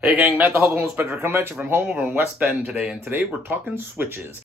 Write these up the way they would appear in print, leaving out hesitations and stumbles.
Hey gang, Matt the Helpful Homeinspector coming at you from home over in West Bend today, and today we're talking switches.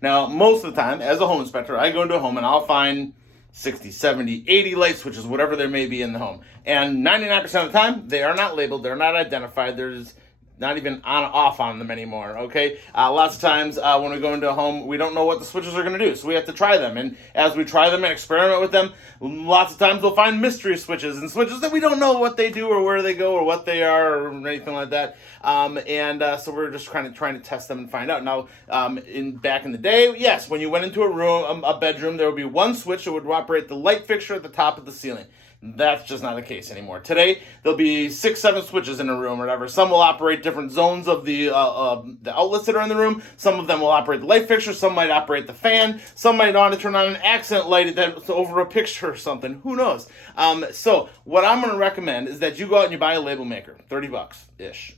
Now, most of the time, as a home inspector, I go into a home and I'll find 60, 70, 80 light switches, whatever there may be in the home. And 99% of the time, they are not labeled, they're not identified, there's not even on or off on them anymore, okay? Lots of times when we go into a home, we don't know what the switches are going to do, so we have to try them. And as we try them and experiment with them, lots of times we'll find mystery switches and switches that we don't know what they do or where they go or what they are or anything like that. So we're just trying to test them and find out. Now, back in the day, yes, when you went into a room, a bedroom, there would be one switch that would operate the light fixture at the top of the ceiling. That's just not the case anymore. Today, there'll be 6, 7 switches in a room or whatever. Some will operate different zones of the outlets that are in the room. Some of them will operate the light fixture. Some might operate the fan. Some might want to turn on an accent light that's over a picture or something. Who knows? So what I'm going to recommend is that you go out and you buy a label maker, $30-ish,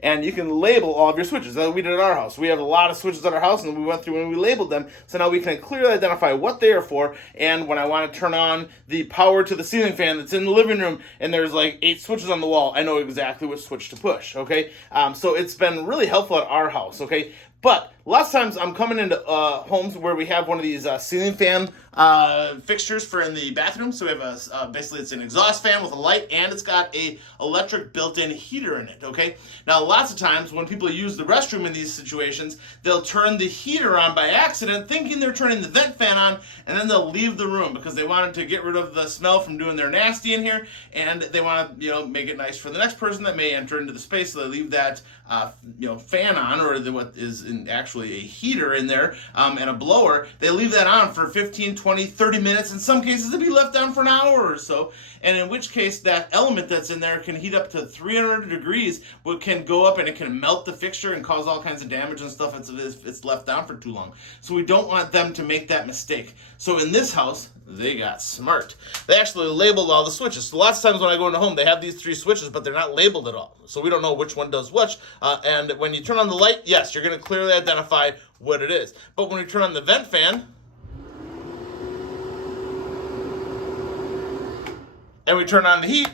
and you can label all of your switches. That's what we did at our house. We have a lot of switches at our house, and we went through and we labeled them. So now we can clearly identify what they are for. And when I want to turn on the power to the ceiling fan that's in the living room and there's like 8 switches on the wall, I know exactly which switch to push, okay? So it's been really helpful at our house, okay? But lots of times I'm coming into homes where we have one of these ceiling fan fixtures for in the bathroom. So we have basically it's an exhaust fan with a light, and it's got a electric built-in heater in it, okay? Now, lots of times when people use the restroom in these situations, they'll turn the heater on by accident, thinking they're turning the vent fan on, and then they'll leave the room because they wanted to get rid of the smell from doing their nasty in here, and they want to, make it nice for the next person that may enter into the space. So they leave that, fan on, or what is actually a heater in there, and a blower. They leave that on for 15, 20, 30 minutes. In some cases, it'll be left on for an hour or so. And in which case, that element that's in there can heat up to 300 degrees, but can go up and it can melt the fixture and cause all kinds of damage and stuff if it's left down for too long. So we don't want them to make that mistake. So in this house, they got smart. They actually labeled all the switches. So lots of times when I go into home, they have these 3 switches, but they're not labeled at all. So we don't know which one does which. And when you turn on the light, yes, you're going to clearly identify what it is. But when you turn on the vent fan, and we turn on the heat,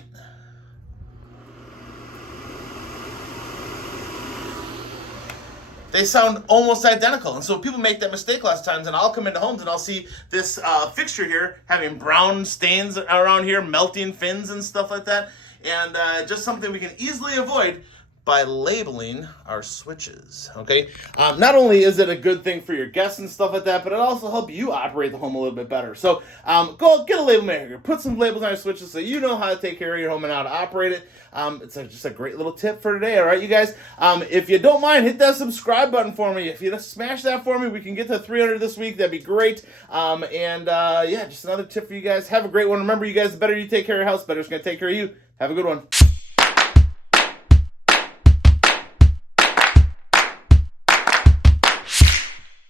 they sound almost identical. And so people make that mistake lots of times, and I'll come into homes and I'll see this fixture here having brown stains around here, melting fins and stuff like that. And just something we can easily avoid by labeling our switches, okay? Not only is it a good thing for your guests and stuff like that, but it also helps you operate the home a little bit better. So go get a label maker. Put some labels on your switches so you know how to take care of your home and how to operate it. It's just a great little tip for today, all right, you guys? If you don't mind, hit that subscribe button for me. If you just smash that for me, we can get to 300 this week. That'd be great. Just another tip for you guys. Have a great one. Remember, you guys, the better you take care of your house, the better it's going to take care of you. Have a good one.